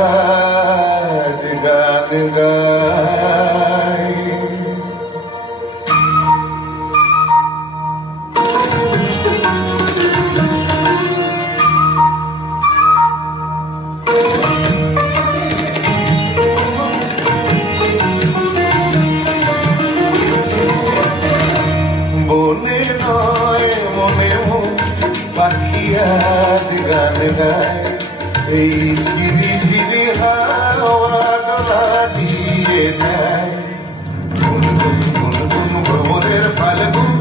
আজ গান গাই। বনে নয় মনে পাখি আজ গান গায়, এই ঝিরি ঝিরি হাওয়া ডোলা দিয়ে যায়। ভ্রমণের ফাল্গুন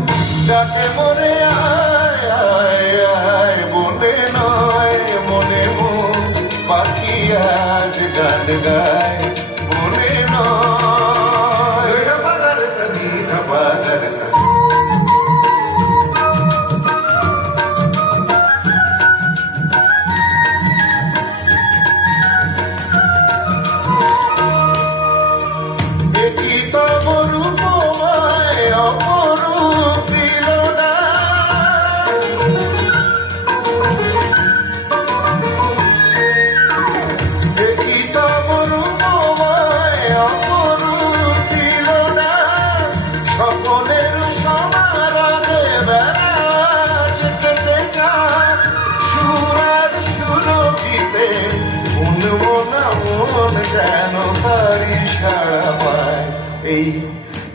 ডাকে মনে আয় আয় আয়, বনে নয় মনে পাখি আজ গান গায়, বনে নয় পাগার তানি পাগার তানি। যেন তারি সারা পায়, এই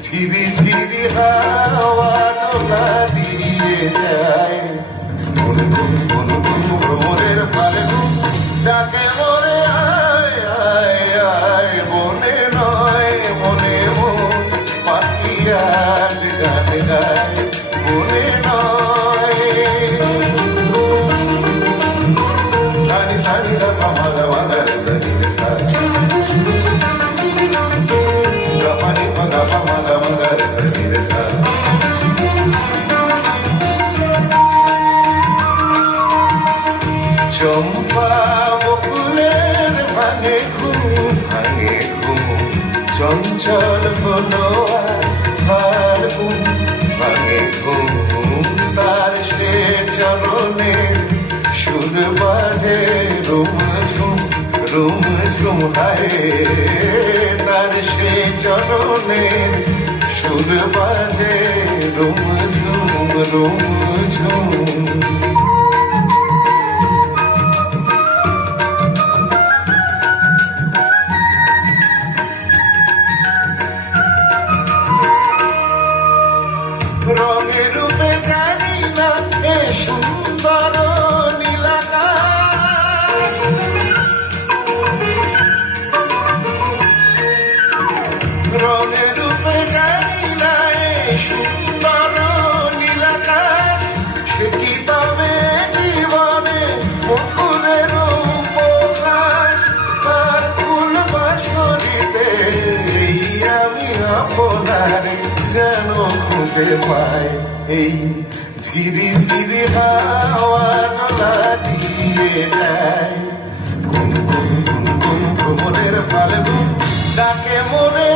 ঝিরি ঝিরি হাওয়া ডোলা দিয়ে যায়। ভ্রমণের ফাল্গুন ডাকে মরে আয় আয় আয়, বনে নয় মনে পাখি আজ গান গায়, বনে নয়। সানি সানি দা পামা মাগার সানি রে সা, গাপানি পাগা পামা মাগার সানি রে সা। চম্পা বকুলের ভাঙে ঘুম, চঞ্চল হলো ফাল্গুন ভাঙে ঘুম। তার সে চরণে সুর বাজে রুম ঝুম হায়, তার সে চরণে সুর বাজে রুম ঝুম। রঙে রূপে জানি না এ সুন্দর নীলাকাশ, রঙে রূপে জানি না এ সুন্দর নীলাকাশ। সে কি তবে জীবনে মুকুরের উপহাস, তার ফুল বাসরিতে আমি আপনার যেন খুঁজে পাই, এই ঝিরি ঝিরি হাওয়া ডোলা দিয়ে যায়। ভ্রমণের ফাল্গুন ডাকে মনে